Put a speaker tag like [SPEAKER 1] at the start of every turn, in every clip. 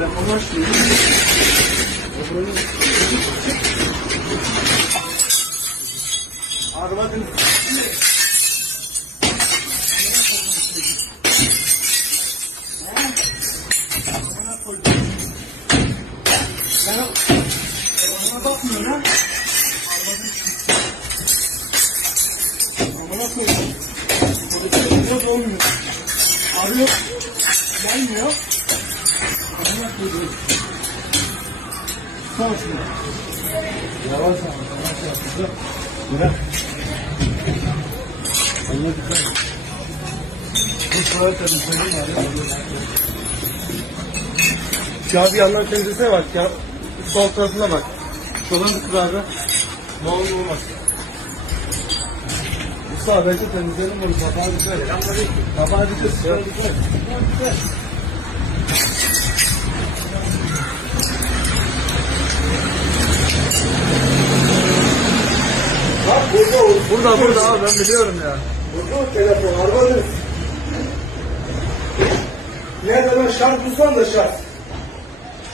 [SPEAKER 1] başlıyor. Arvadın Ben ona bakmıyorum ha. Amına koyayım. Burada olmuyor. Arıyor. Gelmiyor. Yavaş yavaş yavaş. Bırak. Bırak. Allah güzel. Bu sıra temizledim var ya. Şu abi yandan temizlesene bak ya. Sol tarafına bak. Solun kız abi. Ne olur olmaz. Mustafa bence temizleyelim bunu. Kapağı. Kapağı güzel. Kapağı güzel. Kapağı. Bak burada.
[SPEAKER 2] Burada abi ben biliyorum ya.
[SPEAKER 1] Burada telefon. Arabadın. Nerede lan şarj bulsan da şarj.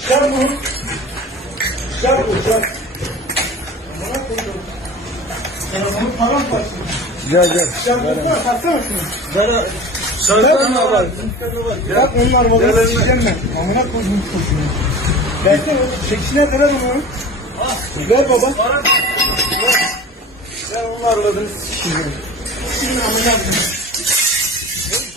[SPEAKER 1] Şarj bul. Şarj bul koydum. Telefonu paramparça.
[SPEAKER 2] Gel gel.
[SPEAKER 1] Şarj bulsana satsana şunu.
[SPEAKER 2] Bana Sözler ne var?
[SPEAKER 1] Bak onun arabalarını sikeceğim ben. Amına koydum çocuğunu. Versene çekişine ver onu. Ver baba. Ben onun arabalarını sikeyim. Şimdi